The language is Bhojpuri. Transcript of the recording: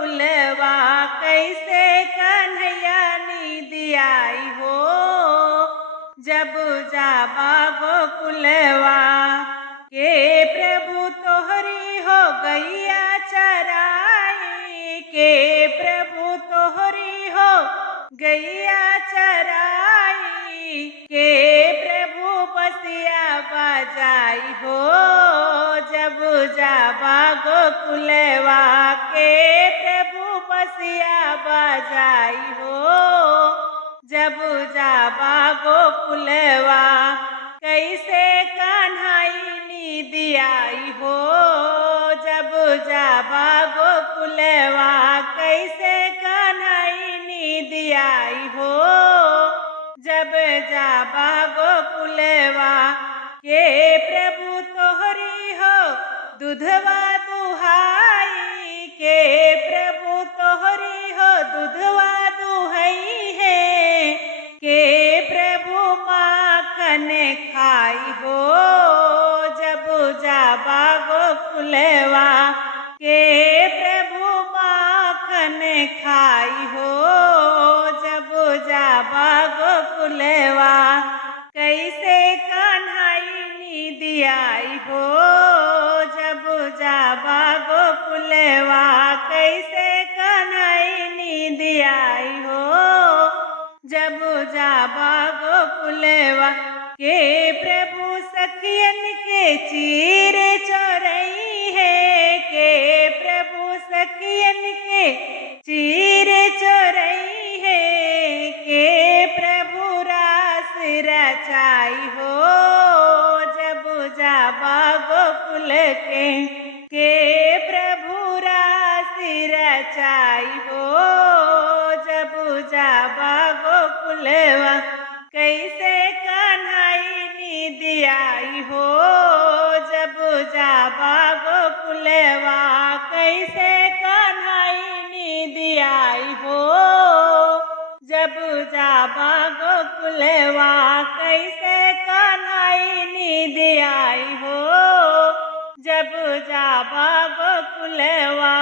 गोकुलवा कैसे कन्हैया नींद आई हो। जब जाबा गोकुलवा के प्रभु तोहरी हो गैया चराई, के प्रभु तोहरी हो गैया चराई, के प्रभु बसिया बजाई हो। जब जाबा गोकुलवा के प्रभु बसिया बजाई हो। जब जाबा गोकुलवा कैसे कन्हई नींद आई हो। जब जाबा गोकुलवा कैसे कन्हई नींद आई हो। जब जाबा गोकुलवा के प्रभु तोहरी हो दूधवा दुहाई, के प्रभु तोहरी हो दूधवा दुहई है, के प्रभु माखन खाई हो। जब जाबा गोकुलवा के प्रभु माखन खाई हो। जब जाबा गोकुलवा कैसे कन्हई नींद आई हो। जब जाबा गोकुलवा कैसे कन्हई नींद आई हो। जब जाबा गोकुलवा के प्रभु सखियन के चीर चोरई है, के प्रभु सखियन के चीर चोरई है, के प्रभु रास रचाई हो। जब जाबा गोकुल के प्रभु रास रचाई हो। जब जाबा गोकुलवा कैसे कन्हई नींद आई हो। जब जाबा गोकुलवा कैसे कन्हई नींद आई हो। जब जाबा गोकुलवा कैसे कन्हई नींद आई हो। जब जाबा गोकुलवा